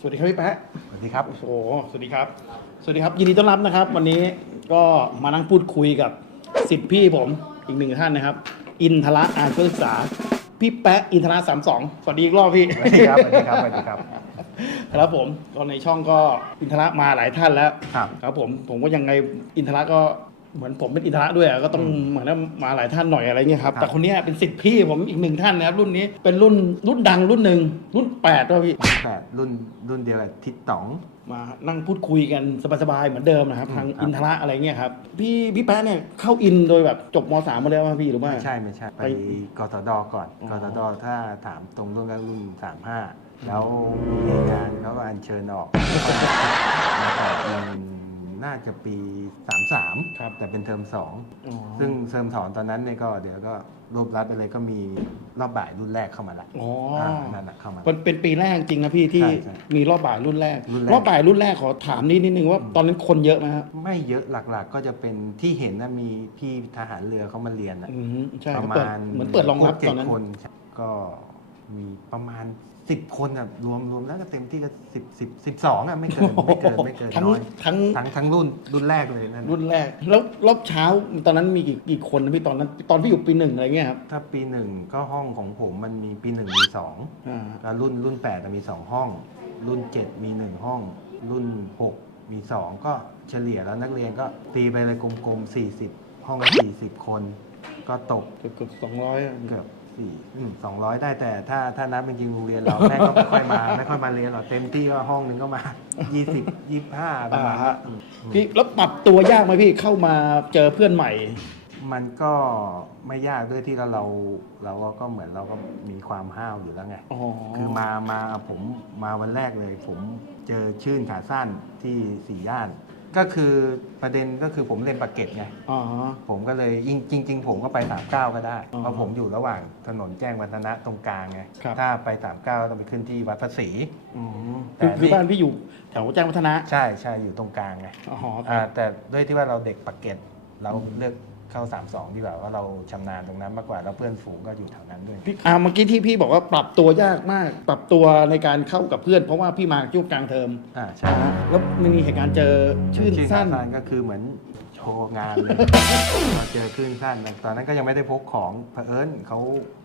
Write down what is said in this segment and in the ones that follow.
สวัสดีครับพี่แป๊ะสวัสดีครับ โอ้โห สวัสดีครับ สวัสดีครับ ยินดีต้อนรับนะครับ วันนี้ก็มานั่งพูดคุยกับสิทธิ์พี่ผมอีกหนึ่งท่านนะครับ อินทระอาชีวศึกษา พี่แป๊ะอินทระสามสองสวัสดีอีกรอบพี่ สวัสดีครับ สวัสดีครับ สวัสดีครับ ครับผมก็ในช่องก็อินทระมาหลายท่านแล้ว ครับ ครับผม ผมก็ยังไงอินทระก็ เหมือนผมเป็นอินทระด้วยอะก็ต้องเหมือนว่ามาหลายท่านหน่อยอะไรเงี้ยครับครับ แต่คนเนี้ยเป็นสิทธิ์พี่ผมอีกหนึ่งท่านนะครับรุ่นนี้เป็นรุ่นรุ่นดังรุ่นหนึ่งรุ่นแปดด้วยพี่ แปดรุ่นรุ่นเดียวกับทิศต๋อง มานั่งพูดคุยกันสบายๆเหมือนเดิมนะครับอืมทางครับอินทระอะไรเงี้ยครับพี่พี่แป๊ะเนี่ยเข้าอินโดยแบบจบมสามมาแล้วป่ะพี่หรือว่า ไม่ใช่ไม่ใช่ ไปไปกตดก่อนอ๋อกตดถ้าถามตรงรุ่นก็รุ่นสามห้าแล้วมีเหตุการณ์เขาก็อัญเชิญออกแล้วก็มัน น่าจะปีสามสามครับแต่เป็นเทอมสองอ๋อซึ่งเทอมสองตอนนั้นเนี่ยก็เดี๋ยวก็รวบรัดไปเลยก็มีรอบบ่ายรุ่นแรกเข้ามาละอ๋ออ่านั่นแหละเข้ามาเป็นเป็นปีแรกจริงนะพี่ที่ใช่ใช่มีรอบบ่ายรุ่นแรก รุ่นแรก รอบบ่ายรุ่นแรกขอถามนิดนิดนึงว่าตอนนั้นคนเยอะไหมครับไม่เยอะหลักๆ ก็จะเป็นที่เห็นนะมีพี่ทหารเรือเขามาเรียนอะอืมใช่ประเปิดมาณเหมือนเปิดรองรับหกเจ็ตดอนนั้น คนก็มีประมาณ สิบคนอะรวมรวมแล้วก็เต็มที่ก็สิบสิบสิบสองอะไม่เกินไม่เกินไม่เกินทั้งน้อยทั้ง ทั้งทั้งรุ่นรุ่นแรกเลยนั่นรุ่นแรก แล้วรอบเช้าตอนนั้นมีกี่กี่คนนะพี่ตอนนั้นตอนพี่อยู่ปีหนึ่งอะไรเงี้ยครับถ้าปีหนึ่งก็ห้องของผมมันมีปีหนึ่งมีสองอ่าแล้วรุ่นรุ่นแปดมีสองห้อง รุ่นเจ็ดมีหนึ่งห้อง รุ่นหกมีสองก็เฉลี่ยแล้วนักเรียนก็ตีไปเลยกลมๆสี่สิบห้องละสี่สิบคน ก็ตกเกือบเกือบสองร้อยเกือบ สี่สองร้อยได้แต่ถ้าถ้านับจริงๆโรงเรียนเราแม่งก็ไม่ค่อยมาไม่ค่อยมาเรียนหรอกเต็มที่ก็ห้องหนึ่งก็มายี่สิบยี่ห้าประมาณนั้นอืม พี่แล้วปรับตัวยากไหมพี่เข้ามาเจอเพื่อนใหม่ มันก็ไม่ยากด้วยที่เราเราเราก็เหมือนเราก็มีความห้าวอยู่แล้วไง อ๋อ คือมามาผมมาวันแรกเลย ผมเจอชื่นขาสั้นที่สี่ย่าน ก็คือประเด็นก็คือผมเล่นปากเก็ตไง อ๋อ ผมก็เลยยิ่งจริง ๆ ผมก็ไปสามเก้าก็ได้อ๋อเพราะผมอยู่ระหว่างถนนแจ้งวัฒนะตรงกลางไง ครับถ้าไปสามเก้าต้องไปขึ้นที่วัดพระศรีอืมแต่คือคือนี่บ้านพี่อยู่แถวแจ้งวัฒนะ ใช่ใช่อยู่ตรงกลางไงอ๋อคอ่ารับแต่ด้วยที่ว่าเราเด็กปากเก็ตเราเลือก เข้า 3 2 ดีกว่าว่าเราชำนาญตรงนั้นมากกว่าแล้วเพื่อนฝูงก็อยู่แถวนั้นด้วย พี่อ่าเมื่อกี้ที่พี่บอกว่าปรับตัวยากมาก ปรับตัวในการเข้ากับเพื่อน เพราะว่าพี่มาช่วงกลางเทอมอ่าใช่ อ่าแล้วมันมีเหตุการณ์เจอชื่นชื่นสั้สั้นนก็คือเหมือน โชว์งานเลยเราเจอคลื่นสั้นตอนนั้นก็ยังไม่ได้พกของเผอิญเขา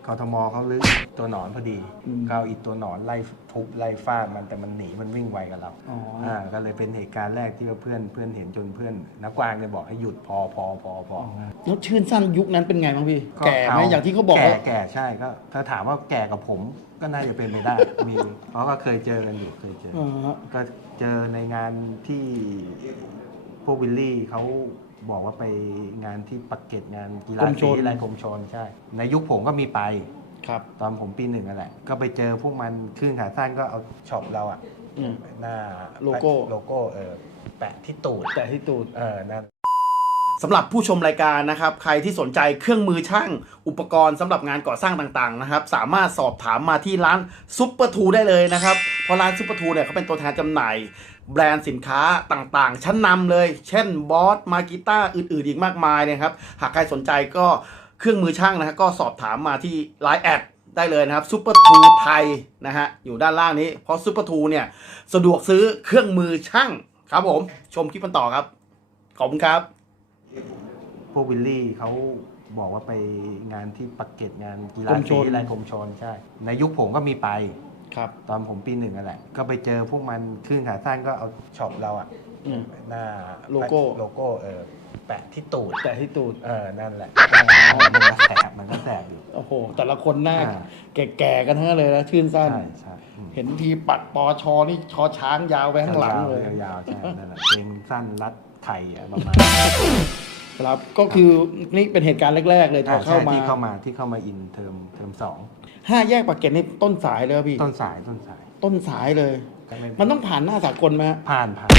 กทมเขาลึกตัวหนอนพอดีอืมก็เอาอีกตัวหนอนไล่ทุบไล่ฟาดมันแต่มันหนีมันวิ่งไวกับเราอ๋ออ่าก็เลยเป็นเหตุการณ์แรกที่ว่าเพื่อนเพื่อนเห็นจนเพื่อนนักกวางเลยบอกให้หยุดพอพอพอพอแล้วชื่นสั้นยุคนั้นเป็นไงบ้างพี่ก็แก่ไหมเอย่างที่เขาบอกแก่ว่าแก่ใช่ก็ถ้าถามว่าแก่กับผมก็น่าจะเป็นไปได้มีเพราะก็เคยเจอกันอยู่เคยเจออ๋อก็เจอในงานที่พวกวิลลี่เขา บอกว่าไปงานที่ปักเกร็ตงานกีฬากรมชสีลอะไรกรมชนใช่ ในยุคผมก็มีไป ครับ ตอนผมปีหนึ่งนั่นแหละ ก็ไปเจอพวกมันขึ้นขาสั้นก็เอาช็อปเราอะอืม หน้าโลโก้ โลโก้เออแปะที่ตูดแต่ที่ตูด เออนั่น สำหรับผู้ชมรายการนะครับ ใครที่สนใจเครื่องมือช่าง อุปกรณ์สำหรับงานก่อสร้างต่างๆนะครับ สามารถสอบถามมาที่ร้านซุปเปอร์ทูได้เลยนะครับ เพราะร้านซุปเปอร์ทูเนี่ยเขาเป็นตัวแทนจำหน่าย แบรนด์สินค้าต่างๆ ชั้นนำเลย เช่นบอสมากิต้าอื่นๆ อีกมากมายเนะครับ หากใครสนใจก็เครื่องมือช่างนะฮะก็สอบถามมาที่ไลน์แอดได้เลยนะครับซุปเปอร์ทูไทยนะฮะอยู่ด้านล่างนี้ เพราะซุปเปอร์ทูเนี่ยสะดวกซื้อเครื่องมือช่างครับผม ชมคลิปกันต่อครับ ขอบคุณครับ พวกวิลลี่เขาบอกว่าไปงานที่ปักเกร็ตงานกีฬากรมชสีลอะไรกรมชนใช่ ในยุคผมก็มีไป ครับ ตอนผมปีหนึ่งนั่นแหละ ก็ไปเจอพวกมันขึ้นขาสั้นก็เอาช็อปเราอะอืม หน้าโลโก้ โลโก้เออแปะที่ตูดแต่ที่ตูด เออนั่นแหละมันก็แสบมันก็แสบอยู่ โอ้โห แต่ละคนหน้า อ่า แก่ๆกันทั้งนั้นเลยนะ ชื่นสั้น ใช่ใช่อืมเห็นทีปัดปอชอนี่ชอช้างยาวไปข้างหลังเลย ยาวๆใช่นั่นแหละเพลงสั้นรัดไข่อะประมาณ ครับก็คือนี่เป็นเหตุการณ์แรก ๆ เลยพออ่าเข้าใช่มาที่เข้ามาที่เข้ามาอินเทอมเทอมสองห้าแยกปากเกร็ดนี่ต้นสายเลยครับพี่ต้นสายต้นสายต้นสายเลย ก็ไมันต้องผ่านหน้าสากลไหมฮะผ่านผ่าน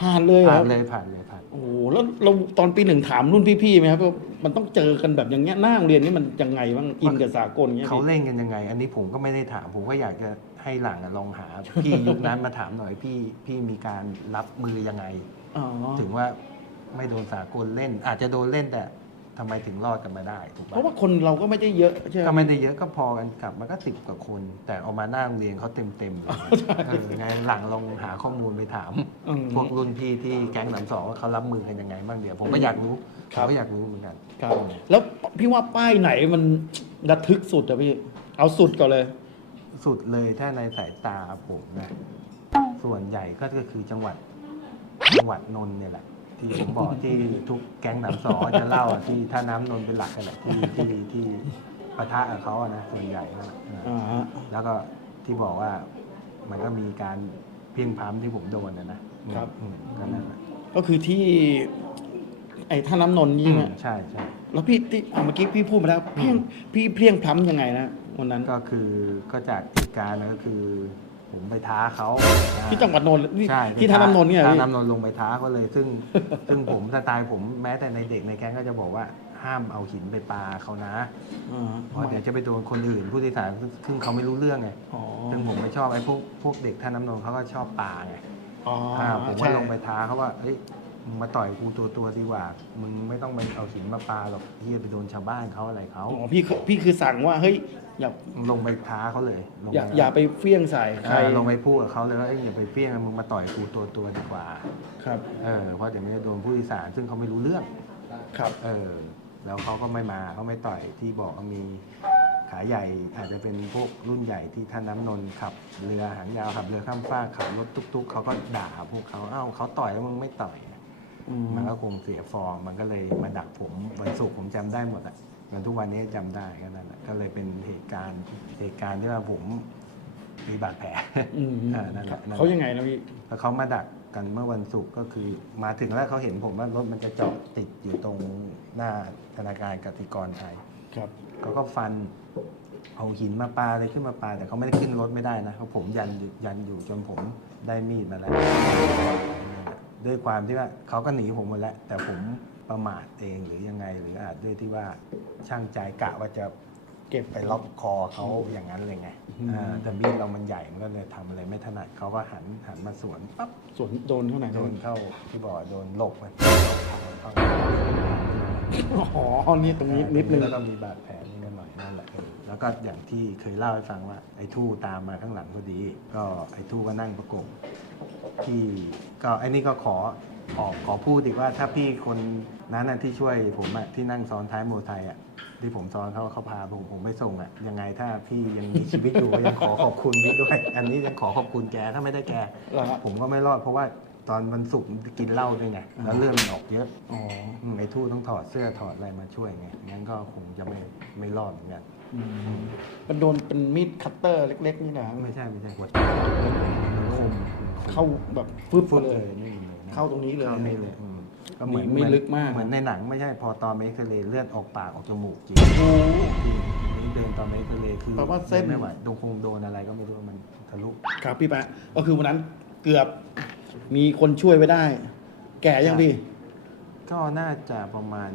ผ่านเลยเหรผ่าอนเลยผ่านเลยผ่าน โอ้โหแล้วเราตอนปีหนึ่งถามรุ่นพี่ๆไหมครับว่ามันต้องเจอกันแบบอย่างเงี้ยหน้าโรงเรียนนี่มันยังไงบ้างอินกับสากลเงี้ยเขาพี่เล่นกันยังไง อันนี้ผมก็ไม่ได้ถาม ผมก็อยากจะให้หลังอะลองหา พี่ยุคนั้นมาถามหน่อยพี่พี่มีการรับมือยังไง อ๋อถึงว่า ไม่โดนสากลเล่น อาจจะโดนเล่นแต่ทำไมถึงรอดกันมาได้ถูกเพปะราะว่าคนเราก็ไม่ได้เยอะใช่ไหม ก็ไม่ได้เยอะก็พอกันกลับมันก็สิบกว่าคน แต่เอามาหน้าโรงเรียนเขาเต็มเต็มๆเลยเออไงหลังลองหาข้อมูลไปถาม อืมพวกรุ่นพี่ที่แก๊งหลังสองว่าเขารับมือกันยังไงบ้างเดี๋ยวผมก็อยากรู้คผรับมก็อยากรู้เหมือนกัน ครับแล้วพี่ว่าป้ายไหนมันระทึกสุดอะพี่ เอาสุดก่อนเลย สุดเลยถ้าในสายตาผมนะ ส่วนใหญ่ก็คือจังหวัดจังหวัดนนท์เนี่ยแหละ ที่ผมบอกที่ทุกแก๊งหนำสอจะเล่าอะที่ท่าน้ำนนท์เป็นหลักกันแหละที่ที่ที่ปะทะกับเขาอะนะส่วนใหญ่นะเอออ่าฮะแล้วก็ที่บอกว่ามันก็มีการเพียงพร้ำที่ผมโดนนะนะครับ อืมก็นั่นแหละก็คือที่ ไอ้ท่าน้ำนนท์นี่ใช่ไหมใช่ใช่ แล้วพี่ที่อะเมื่อกี้พี่พูดมาแล้วเพียงพี่เพลียงพล้ำยังไงนะวันนั้น ก็คือก็จากเหตุการณ์นะก็คือ ผมไปท้าเขาอ่าที่จังหวัดนนท์นี่ใช่ที่ท่าน้ำนนท์เนี่ยท่าพี่น้ำนนท์ลงไปท้าเขาเลย ซึ่งซึ่งผมสไตล์ผมแม้แต่ในเด็กในแก๊งก็จะบอกว่าห้ามเอาหินไปปาเขานะอ่าเพราะเดี๋ยวจะไปโดนคนอื่นผู้โดยสารซึ่งซึ่งเขาไม่รู้เรื่องไงอ๋อซึ่งผมไม่ชอบไอ้พวกพวกเด็กท่าน้ำนนท์เขาก็ชอบปาไงอ๋ออ่าผมใช่ก็ลงไปท้าเขาว่าเอ้ย มึงมาต่อยกูตัวตัวๆดีกว่า มึงไม่ต้องไปเอาหินมาปาหรอกที่จะไปโดนชาวบ้านเขาอะไรเขาอ๋อพี่คือพี่คือสั่งว่าเฮ้ยอย่าลงไปท้าเขาเลยลงอย่าไปอย่าไปเฟี้ยงใส่ใครเออลงไปพูดกับเขาเลยว่าเอ้ยอย่าไปเฟี้ยงมึงมาต่อยกูตัวตัวๆดีกว่า ครับเออเพราะเดี๋ยวมันจะโดนผู้โดยสารซึ่งเขาไม่รู้เรื่อง ครับ เออ แล้วเขาก็ไม่มาเขาไม่ต่อยที่บอกว่ามีขาใหญ่ อาจจะเป็นพวกรุ่นใหญ่ที่ท่านน้ำนนท์ขับ เรือหางยาวขับเรือข้ามฟากขับรถตุ๊กๆเขาก็ด่าพวกเขาเอ้าเขาต่อยแล้วมึงไม่ต่อย อืม มันก็คงเสียฟอร์มมันก็เลยมาดักผมวันศุกร์ผมจำได้หมดอะจนทุกวันนี้จำได้ก็นั่นแหละก็เลยเป็นเหตุการณ์เหตุการณ์ที่ว่าผมมีบาดแผล อืมอ่านั่นแหละนั่นแหละ เขายังไงนะพี่ แล้วเขามาดักกันเมื่อวันศุกร์ก็คือ มาถึงแล้วเขาเห็นผมว่ารถมันจะจอดติดอยู่ตรงหน้าธนาคารกสิกรไทย ครับ เขาก็ฟันเอาหินมาปาอะไรขึ้นมาปาแต่เขาไม่ได้ขึ้นรถไม่ได้นะเพราะผมยันอยู่ยันอยู่จนผมได้มีดมาแล้ว ด้วยความที่ว่าเขาก็หนีผมหมดแล้ว แต่ผมประมาทเองหรือยังไงหรืออาจด้วยที่ว่าช่างใจกะว่าจะเก็บไปล็อกคอเขาอย่างนั้นเลยไงอืมอ่าแต่มีดเรามันใหญ่มันก็เลยทำอะไรไม่ถนัดเขาก็หันหันมาสวนปั๊บสวนโดนเท่าไหร่โดนเข้าที่บอกว่าโดนหลบไปเข้าอ๋อนี่ตรงนี้นิดนึง แล้วก็มีบาดแผล แล้วก็อย่างที่เคยเล่าให้ฟังว่า ไอ้ทู่ตามมาข้างหลังพอดี ก็ไอ้ทู่ก็นั่งประกบที่ก็ไอ้นี่ก็ขอออกขอพูดอีกว่าถ้าพี่คนนั้นน่ะที่ช่วยผมอะที่นั่งซ้อนท้ายมอเตอร์ไซค์อะที่ผมซ้อนเขาเขาพาผมผมไปส่งอะยังไงถ้าพี่ยังมีชีวิตอยู่ ก็ยังขอขอบคุณพี่ด้วยอันนี้ยังขอขอบคุณแกถ้าไม่ได้แก เหรอฮะ ผมก็ไม่รอดเพราะว่าตอนวันศุกร์กินเหล้าด้วยไงแล้วเลือดมันออกเยอะอ๋อ อืมไอ้ทู่ต้องถอดเสื้อถอดอะไรมาช่วยไงงั้นก็คงจะไม่ไม่รอดเหมือนกันอื มมันโดนเป็นมีดคัตเตอร์เล็ก ๆ นี่นะไม่ใช่ไม่ใช่หัวคมเข้าแบบฟึบฟุตเลเลยยนี่เลยนะเข้าตรงนี้เลยเข้านี่เลยอืมก็เหมือนไม่ลึกมากเหมือนในหนังไม่ใช่พอตอนเมกเซเลเลือดออกปากออกจมูกจริงโอ้นี่เดินตอนเมกเซเลคือแปลว่าเส้นไม่ไหวโดนคงโดนอะไรก็ไม่รู้มันทะลุครับพี่แปะก็คือวันนั้นเกือบมีคนช่วยไว้ได้ แก่ยังพี่ก็น่าจะประมาณ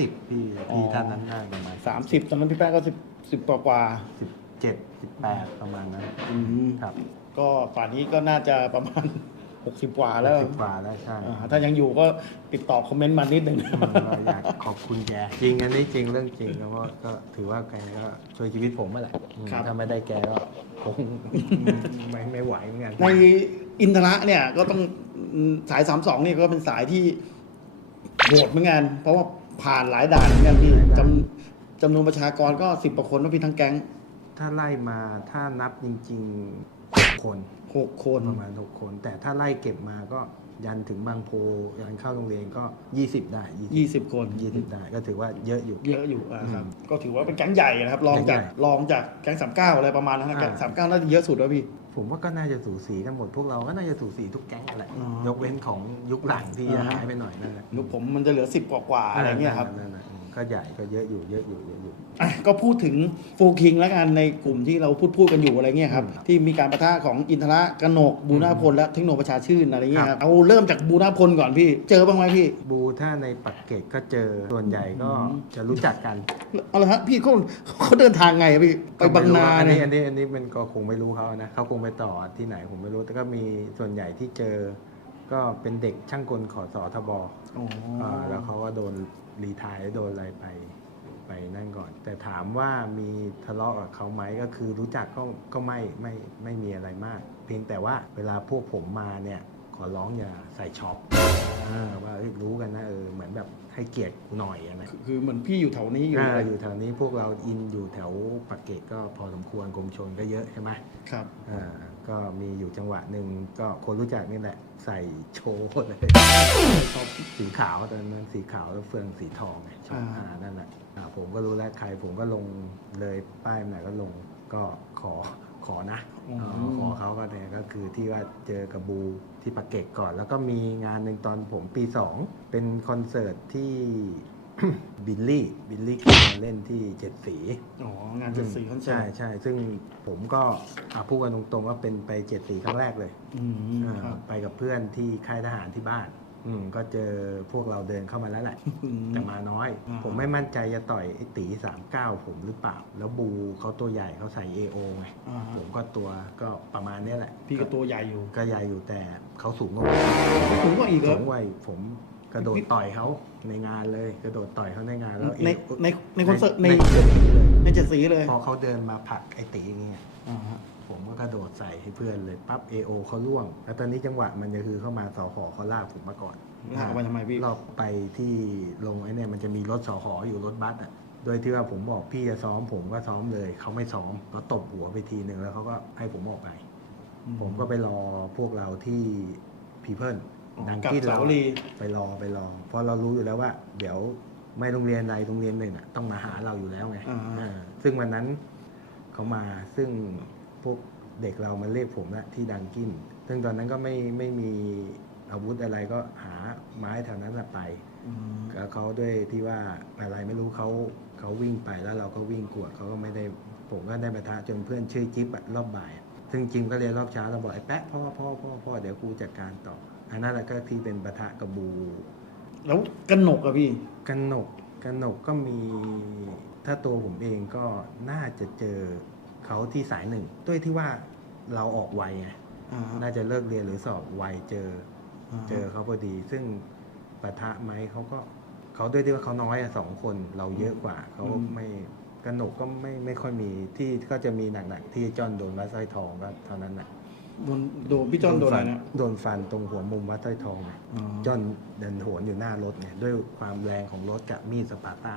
30พี่อ๋อพี่ท่านนั้นน่าจะประมาณสามสิบตอนนั้นพี่แป๊ะก็สิบสิบกว่ากว่าสิบเจ็ดสิบแปดประมาณนั้นอืมครับก็ป่านนี้ก็น่าจะประมาณ หกสิบกว่าแล้วสิบกว่าแล้วใช่อ่าถ้ายังอยู่ก็ติดต่อคอมเมนต์มานิดหนึ่ง อืมก็อยากขอบคุณแกจริงอันนี้จริงเรื่องจริงแล้วก็ก็ถือว่าแกก็ช่วยชีวิตผมมาแหละอืมครับ ถ้าไม่ได้แกก็คงไม่ไม่ไหวเหมือนกัน ในอินทระเนี่ยก็ต้องอืมสายสามสองนี่ก็เป็นสายที่โหดเหมือนกันเพราะว่า ผ่านหลายด่านเหมือนกันพี่จำจำนวนประชากรก็สิบกว่าคนว่าพี่ทั้งแก๊งถ้าไล่มาถ้านับจริงๆหกคนหกคนประมาณหกคน แต่ถ้าไล่เก็บมาก็ยันถึงบางโพยันเข้าโรงเรียนก็ยี่สิบได้ยี่สิบคนยี่สิบได้ก็ถือว่าเยอะอยู่ เยอะอยู่อ่าครับอืมก็ถือว่าเป็นแก๊งใหญ่นะครับรองจากแก๊งใหญ่รองจากแก๊งสามเก้าอะไรประมาณนั้นนะแก๊งอ่าสามเก้าน่าจะเยอะสุดแล้วพี่ ผมว่าก็น่าจะสูสีกันหมดพวกเราก็น่าจะสูสีทุกแก๊งแหละอ๋อ ยกเว้นของยุคหลังที่อ่าหายไปหน่อยนั่นแหละลูกผมมันจะเหลือสิบกว่าๆอะไรเงี้ยครับ นั่นน่ะอืม ก็ใหญ่ก็เยอะอยู่เยอะอยู่เยอะอยู่ อะก็พูดถึงโฟคิงแล้วกันในกลุ่มที่เราพูดพูดกันอยู่อะไรเงี้ยครับ ที่มีการประทะของอินทระกนกบูนาพลและเทคโนประชาชื่นอะไรเงี้ยครับเอาเริ่มจากบูนาพลก่อนพี่ เจอบ้างไหมพี่บูถ้าในปักเกร็ตก็เจอส่วนใหญ่ก็อืมจะรู้จักกันเอาละฮะพี่เขาเขาเดินทางไงอะพี่ไปบางนาอันเนี่นี้ยอันนี้อันนี้มันก็คงไม่รู้เขานะเขาคงไปต่อที่ไหนผมไม่รู้ แต่ก็มีส่วนใหญ่ที่เจอ ก็เป็นเด็กช่างกลขอสอทบอ๋ออ่าแล้วเขาก็โดน รีไทายโดนอะไรไปไปนั่นก่อน แต่ถามว่ามีทะเลาะกับเขาไหมก็คือรู้จักก็ก็ไม่ไม่ไม่มีอะไรมาก เพียงแต่ว่าเวลาพวกผมมาเนี่ยขอร้องอย่าใส่ช็อปอ่าว่าเอ้ยรู้กันนะเออเหมือนแบบให้เกียรติหน่อยอะนะคือคือเหมือนพี่อยู่แถวนี้อยู่อ่าอยู่แถวนี้พวกเราอินอยู่แถวปักเกร็ดก็พอสมควรกรมชนก็เยอะใช่ไหมครับอ่า ก็มีอยู่จังหวะหนึ่งก็คนรู้จักนี่แหละ ใส่โชว์เลยชอบสีขาวตอนนั้นสีขาวแล้วเฟืองสีทองไงชอบอ่านั่นแหละอ่าผมก็รู้แล้วใครผมก็ลงเลยป้ายไหนก็ลงก็ขอขอนะอขอเขาก็เนี่ยก็คือที่ว่าเจอกับบูที่ปักเกร็ดก่อน แล้วก็มีงานหนึ่งตอนผมปี2เป็นคอนเสิร์ตที่ บิลลี่บิลลี่มาเล่นที่เจ็ดสีอ๋องานเจ็ดสีคอนเสิใช่ร์ตใช่ซึ่งผมก็อะพูดกันตรงๆว่าเป็นไปเจ็ดสีครั้งแรกเลยอืมอ่าครับไปกับเพื่อนที่ค่ายทหารที่บ้าน อืมก็เจอพวกเราเดินเข้ามาแล้วแหละ อืม แต่มาน้อย อ่า ผมไม่มั่นใจจะต่อยไอ้ตีสามเก้าผมหรือเปล่า แล้วบูเขาตัวใหญ่เขาใส่ AO ไง อ่าผมก็ตัวก็ประมาณเนี้ยแหละพี่ก็ตัวใหญ่อยู่ก็ใหญ่อยู่แต่เขาสูงกว่าผมสูงกว่าอีกเหรสูองกว่าอีกผม กระโดดต่อยเขาในงานเลยกระโดดต่อยเขาในงานแล้วใน AO ในในคอนเสิร์ตในในในเจ็ดสีเลย พอเขาเดินมาผลักไอ้ตีอย่างเงี้ยอ่าฮะผมก็กระโดดใส่ให้เพื่อนเลยปั๊บ AO เขาล่วง แล้วตอนนี้จังหวะมันจะคือเข้ามาสอหอเขาลากผมมาก่อนลากออกไปทำไมพี่เราไปที่ลงไอ้เนี่ยมันจะมีรถสอหออยู่รถบัสอะโดยที่ว่าผมบอกพี่จะซ้อมผมก็ซ้อมเลยเขาไม่ซ้อมเขาตบหัวไปทีหนึ่งแล้วเขาก็ให้ผมออกไป ผมก็ไปรอพวกเราที่พีเพิลอ๋อ ดังกับกิ้นสาเราวรีไปรอไปรอเพราะเรารู้อยู่แล้วว่า เดี๋ยวไม่โรงเรียนใดโรงเรียนหนึ่งอะต้องมาหาเราอยู่แล้วไงอ่าอ่าซึ่งวันนั้นเขามาซึ่งพวกเด็กเรามาเรียกผมละที่ดังกิน ซึ่งตอนนั้นก็ไม่ไม่มีอาวุธอะไรก็หาไม้แถวนั้นน่ะไปอืมแล้วเขาด้วยที่ว่าอะไรไม่รู้เขาเขาวิ่งไปแล้วเราก็วิ่งกวดเขาก็ไม่ได้ผมก็ได้ประทะจนเพื่อนชื่อจิ๊บอะรอบบ่ายอะซึ่งจริงก็เรียนรอบเช้าเราบอกไอ้แป๊ะพ่อพ่อพ่อพ่อเดี๋ยวกูจัดการต่อ อันนั้นแหละก็ที่เป็นประทะกับบูแล้วกันหนกอะพี่กันหนกกันหนกก็มีถ้าตัวผมเองก็น่าจะเจอเขาที่สายหนึ่งด้วยที่ว่าเราออกไวไงอ่าฮะน่าจะเลิกเรียนหรือสอบไวเจออ่าฮะเจอเขาพอดี ซึ่งปะทะไหมเขาก็เขาด้วยที่ว่าเขาน้อยอะสองคนเราเยอะกว่าเขาไม่กันหนกก็ไม่ไม่ค่อยมีที่ก็จะมีหนักๆที่จอห์นโดนวัดสร้อยทองก็เท่านั้นแหละ โดนโดนพี่จอนโดนอะไรนะ โดนฟันตรงหัวมุมวัดสร้อยทองไงอ๋อ จอนเดินโหนอยู่หน้ารถไงด้วยความแรงของรถกับมีดสปาร์ต้า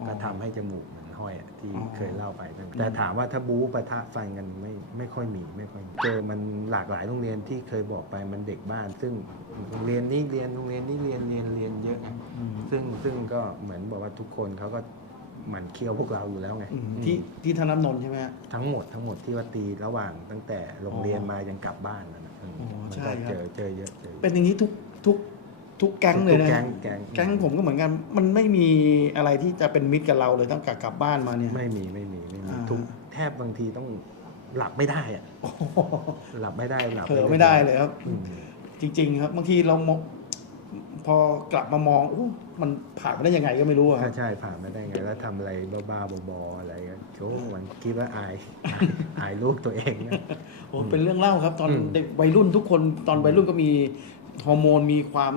อ๋อก็ทำให้จมูกมันห้อยอะที่อ๋อเคยเล่าไป แต่ถามว่าถ้าบู๊ปะทะฟันกันไม่ไม่ค่อยมีไม่ค่อยมีเจอมันหลากหลายโรงเรียนที่เคยบอกไปมันเด็กบ้าน ซึ่งโรงเรียนนี้เรียนโรงเรียนนี้เรียนเรียนเรียนเยอะไงอืม ซึ่งซึ่งก็เหมือนบอกว่าทุกคนเขาก็ หมั่นเคี้ยวพวกเราอยู่แล้วไงอืมอืมที่ที่ธนนนท์ใช่ไหมฮะ ทั้งหมดทั้งหมดที่ว่าตีระหว่างตั้งแต่โรงเรียนมายังกลับบ้านนั่นนะอืมอ๋อมันใช่ก็ครับ เจอเจอเยอะเจอเป็นอย่างนี้ทุกทุกทุกแก๊งเลยนะทุกแก๊งแก๊งแก๊งผมก็เหมือนกัน มันไม่มีอะไรที่จะเป็นมิตรกับเราเลยตั้งแต่กลับบ้านมาเนี่ย ไม่มีไม่มีไม่มีอ่า ทุกแทบบางทีต้องหลับไม่ได้อะโอ้โหหลับไม่ได้หลับเผลอไม่ได้เลยครับ อืมจริง ๆ ครับบางทีเรามอง พอกลับมามองอู้มันผ่านไปได้ยังไงก็ไม่รู้อะคถ้ารับใช่ผ่านไม่ได้ไง แล้วทำอะไรบ้าๆบอๆอะไรก็โชมันคิดว่าอายอายอายลูกตัวเองนะ โอ้เป็นเรื่องเล่าครับ ตอนอืม เด็กวัยรุ่นทุกคนตอนวัยรุ่นก็มีฮอร์โมนมีความ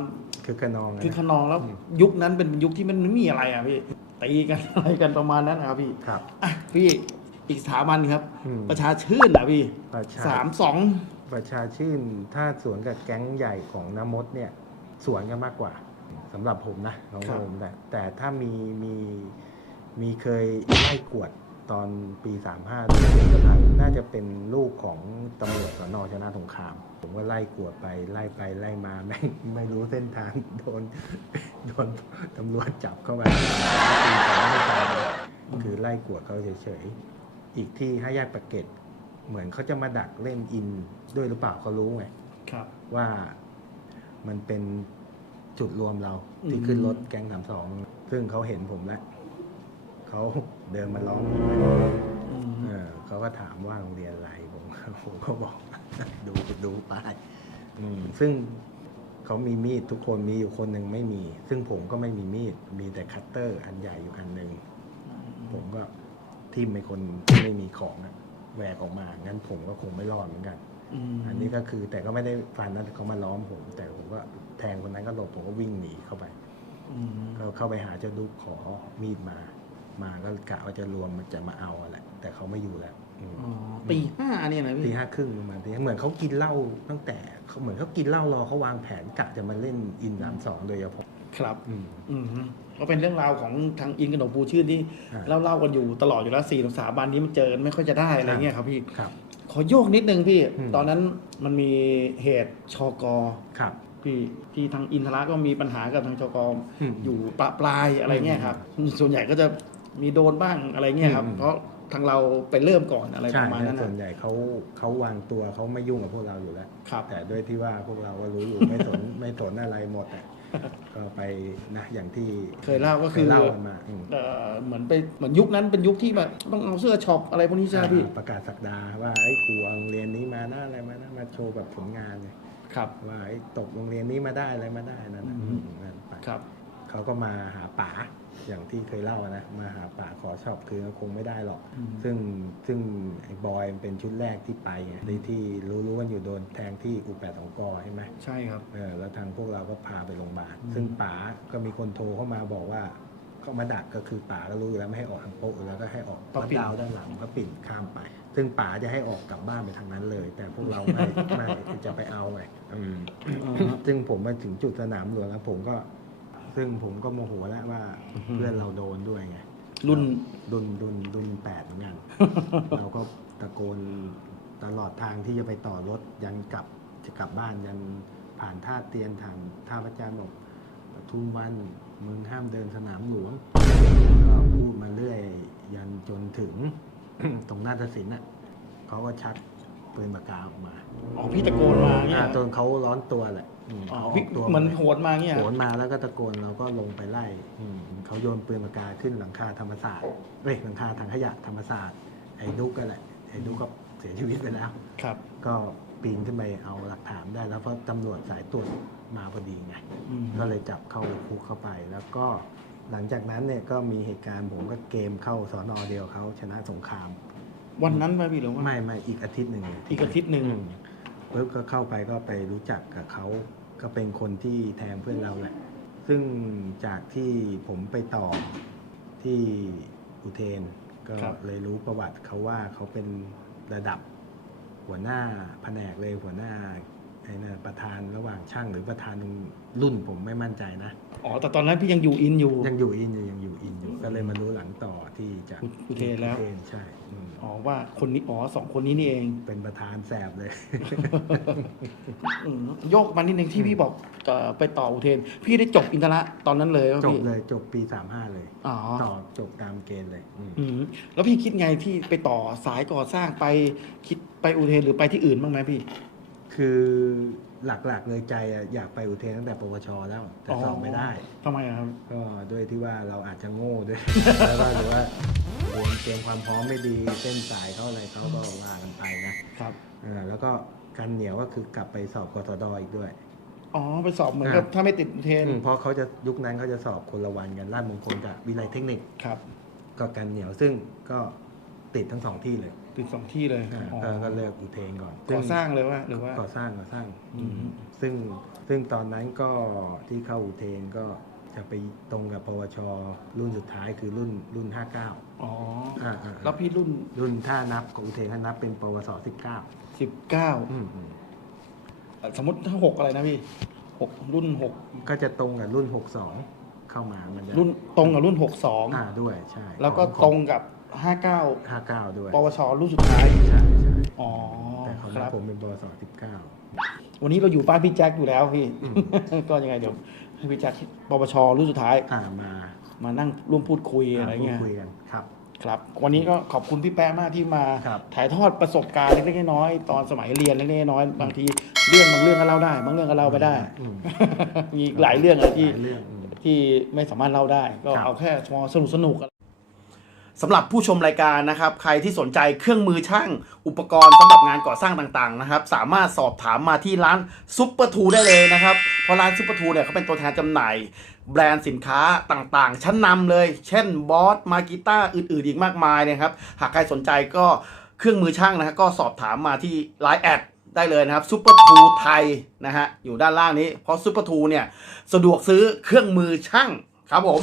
คือขนองอะคือขนะนองแล้ว อืม ยุคนั้นเป็นยุคที่มันไม่มีอะไรอะพี่ตีกัน อะไรกันประมาณนั้นนะครับพี่ครับ อะพี่อีกสถาบันครับ อืม ประชาชื่นนะพี่ประชาสามสองประชาชื่น ถ้าสวนกับแก๊งใหญ่ของน้ำมดเนี่ย สวนกันมากกว่าสำหรับผมนะของผมแต่แต่ถ้ามีมีมีเคยไล่กวดตอนปี 35ที่เอกพันธ์น่าจะเป็นลูกของตำรวจสนชนะสงคราม ผมก็ไล่กวดไปไล่ไปไล่มาแม่งไม่รู้เส้นทางโดนโดนตำรวจจับเข้าไปคือไล่กวดเขาเฉยๆ อีกที่ห้าแยกปากเกร็ดเหมือนเขาจะมาดักเล่นอินด้วยหรือเปล่าเขารู้ไงครับว่า มันเป็นจุดรวมเราอืมที่ขึ้นรถแก๊งสามสองซึ่งเขาเห็นผมแล้วเขาเดินมาร้องผมเลยอืมเออเขาก็ถามว่าโรงเรียนอะไรผมผมก็บอก ดูดูป้ายอืมซึ่งเขามีมีดทุกคนมีอยู่คนหนึ่งไม่มี ซึ่งผมก็ไม่มีมีด มีแต่คัตเตอร์อันใหญ่อยู่อันหนึ่งผมก็ทิ่มไปคนที่ไม่มีของอะแหวกออกมา งั้นผมก็คงไม่รอดเหมือนกัน ออืมอันนี้ก็คือแต่ก็ไม่ได้ฟันนะเขามาล้อมผม แต่ผมก็แทงคนนั้นก็หลบผมก็วิ่งหนีเข้าไปอืมก็เข้าไปหาเจ้าดุกขอมีดมา มาก็กะว่าจะรวมมันจะมาเอาแหละแต่เขาไม่อยู่แล้วอืมอ๋อตีห้าเนี่ยนะตีพี่ห้าครึ่งประมาณตีเหมือนเขากินเหล้าตั้งแต่เขาเหมือนเขากินเหล้ารอเขาวางแผนกะจะมาเล่นอินสามสองโดยเฉพาะครับอืมอืมก็เป็นเรื่องราวของทางอินกับหนองปูชื่นที่อ่าเล่าเล่ากันอยู่ตลอดอยู่แล้วสี่สถาบันนี้มันเจอกันไม่ค่อยจะได้อะไรเงี้ยครับพี่ครับ ขอโยกนิดนึงพี่ อืม ตอนนั้นมันมีเหตุชกครับ พี่ที่ทางอินทระก็มีปัญหากับทางชกอืมอยู่ปะปลายอะไรเงี้ยครับ ส่วนใหญ่ก็จะมีโดนบ้างอะไรเงี้ยครับ อืม เพราะทางเราไปเริ่มก่อนอะไรปใช่ระมาณนั้นส่วนนะใหญ่เขาเขาวางตัวเขาไม่ยุ่งกับพวกเราอยู่แล้ว ครับ แต่ด้วยที่ว่าพวกเราก็รู้อยู่ ไม่สนไม่สนอะไรหมดอะ ก็ไปนะอย่างที่เคยเล่าก็คือยเล่ากันมาอืมเอ่อเหมือนไปเหมือนยุคนั้นเป็นยุคที่แบบต้องเอาเสื้อช็อปอะไรพวกนี้ใช่ไหมพี่อ่าประกาศสักดาว่าไอ้ยครูเอาโรงเรียนนี้มานะอะไรมานะมาโชว์แบบผลงานเลยครับว่าไอ้ตกโรงเรียนนี้มาได้อะไรมาได้นั่นน่ะอืมอืมนั่นไปครับ เขาก็มาหาป๋าอย่างที่เคยเล่านะมาหาป๋าขอชอบคือคงไม่ได้หรอกอืมซึ่งซึ่งไอ้บอยมันเป็นชุดแรกที่ไปไงที่ที่รู้รู้กันอยู่โดนแทงที่อุแปดสองกอใช่ไหมใช่ครับเออแล้วทางพวกเราก็พาไปโรงพยาบาลอืมซึ่งป๋าก็มีคนโทรเข้ามาบอกว่าเขามาดักก็คือป๋าก็รู้อยู่แล้วไม่ให้ออกทางโป๊ะอยู่แล้วก็ให้ออกพระดาวด้านหลังพระปิ่นข้ามไป ซึ่งป๋าจะให้ออกกลับบ้านไปทางนั้นเลย แต่พวกเราไม่ไม่จะไปเอาไงอืมอ่าฮะซึ่งผมมาถึงจุดสนามหลวงแล้วผมก็ ซึ่งผมก็โมโหแล้วว่าอือฮึเพื่อนเราโดนด้วยไงรุ่นดุนดุนดุนแปดเหมือนกันเราก็ตะโกนตลอดทางที่จะไปต่อรถยันกลับจะกลับบ้านยันผ่านท่าเตียนทางท่าพระจันทร์บอกปทุมวันมึงห้ามเดินสนามหลวงก็พูดมาเรื่อย ยันจนถึงตรงหน้าตัดสินน่ะเขาก็ชัก ปืนปากกาออกมาอ๋อพี่ตะโกนมาเนี่ยอ่าจนเขาร้อนตัวแหละมอ๋อขาพี่ตัวเหมือนมาโหดมาเงี้ยโหนมาแล้วก็ตะโกนเราก็ลงไปไล่อืมเขาโยนปืนปากกาขึ้นหลังคาธรรมศาสตร์เอ้ยหลังคาถังขยะธรรมศาสตร์ไอ้ดุกก็แหละไอ้ดุกก็เสียชีวิตไปแล้ว ครับก็ปีนขึ้นไปเอาหลักฐานได้แล้วเพราะตำรวจสายตรวจมาพอดีไง อืมก็เลยจับเข้าคุกเข้าไป แล้วก็หลังจากนั้นเนี่ยก็มีเหตุการณ์ผมก็เกมเข้าสอนอเดียวเขาชนะสงคราม วันนั้นไหมพี่หรือว่าไม่ไม่อีกอาทิตย์หนึ่งอีกอาทิตย์หนึ่งอืมปุ๊บก็เข้าไปก็ไปรู้จักกับเขาก็เป็นคนที่แทงเพื่อนเราแหละ ซึ่งจากที่ผมไปต่อที่อุเทน ก็ครับเลยรู้ประวัติเขาว่าเขาเป็นระดับหัวหน้าแผนกเลยหัวหน้า ไอ้นั่นประธานระหว่างช่างหรือประธานรุ่นผมไม่มั่นใจนะ อ๋อ แต่ตอนนั้นพี่ยังอยู่อินอยู่ ยังอยู่อินอยู่ยังอยู่อินอยู่ ก็เลยมารู้หลังต่อที่จะอุอุเทนแล้วอุเทนใช่อืมอ๋อว่าคนนี้อ๋อสองคนนี้นี่เอง เป็นประธานแสบเลยอืมโยกมานิดนึงที่พี่บอกเอ่อไปต่ออุเทน พี่ได้จบอินทระตอนนั้นเลยป่ะจบพี่เลยจบปีสามห้าเลยอ๋อต่อจบตามเกณฑ์เลยอืมอืมแล้วพี่คิดไงที่ไปต่อสายก่อสร้างไปคิดไปอุเทนหรือไปที่อื่นบ้างไหมพี่ คือหลักๆเลยใจอะอยากไปอุเทนตั้งแต่ปวช แล้ว แต่สอบไม่ได้ ทำไมอะครับ ก็ด้วยที่ว่าเราอาจจะโง่ด้วย แล้วก็หรือว่าเตรียมเตรียมความพร้อมไม่ดีเส้นสายเขาอะไรเขาก็ว่ากันไปนะครับ เออแล้วก็การเหนียวก็คือกลับไปสอบกสดอีกด้วย อ๋อ ไปสอบเหมือนกับอ่าถ้าไม่ติดอุเทนอืมเพราะเขาจะยุคนั้นเขาจะสอบคนละวันกันราชมงคลกับวิไลเทคนิคครับ ก็การเหนียวซึ่งก็ติดทั้งสองที่เลย ติดสองที่เลยอ่าอ๋อก็ก็เลิกอุเทนก่อนก่อสร้างเลยว่าหรือว่า ก่อสร้างก่อสร้างอืม ซึ่งซึ่งตอนนั้นก็ที่เข้าอุเทนก็จะไปตรงกับปวช รุ่นสุดท้ายคือรุ่นรุ่น 59อ๋ออ่าอ่าแล้วพี่รุ่นรุ่นถ้านับของอุเทนถ้านับเป็นปวส 19สิบเก้าอืมอืมสมมติถ้าหกอะไรนะพี่หกรุ่นหกก็จะตรงกับรุ่น 62 เข้ามามันจะรุ่นตรงกับรุ่นหกสองอ่าด้วยใช่แล้วก็ของตรงกับ ห้าเก้า59ด้วยปวชรุ่นสุดท้าย ใช่ใช่อ๋อแต่ของครับ ผมเป็นปวส19วันนี้เราอยู่บ้านพี่แจ็คอยู่แล้วพี่ อืม ก็ยังไงเดี๋ยวให้พี่แจ็คปปชรุ่นสุดท้าย อ่ามามานั่งร่วมพูดคุยอะไรพูดเงี้ยคุยกันครับ ครับ วันนี้ก็ขอบคุณพี่แป๊ะมากที่มา ครับ ถ่ายทอดประสบการณ์เล็กๆน้อยๆตอนสมัยเรียนเล็กๆน้อยๆบางทีเรื่องบางเรื่องก็เล่าได้บางเรื่องก็เล่าไม่ได้ อืม มีอีกหลายเรื่องอะที่หลายเรื่องอืมที่ไม่สามารถเล่าได้ ก็ครับ เอาแค่มอสนุกสนุกๆ สำหรับผู้ชมรายการนะครับ ใครที่สนใจเครื่องมือช่างอุปกรณ์สำหรับงานก่อสร้างต่างๆนะครับ สามารถสอบถามมาที่ร้านซุปเปอร์ทูได้เลยนะครับ เพราะร้านซุปเปอร์ทูเนี่ยเขาเป็นตัวแทนจำหน่าย แบรนด์สินค้าต่างๆ ชั้นนำเลย เช่นบอสมากิต้าอื่นๆ อีกมากมายนะครับ หากใครสนใจก็เครื่องมือช่างนะฮะก็สอบถามมาที่ไลน์แอดได้เลยนะครับซูเปอร์ทูไทยนะฮะอยู่ด้านล่างนี้ เพราะซูเปอร์ทูเนี่ยสะดวกซื้อเครื่องมือช่างครับผม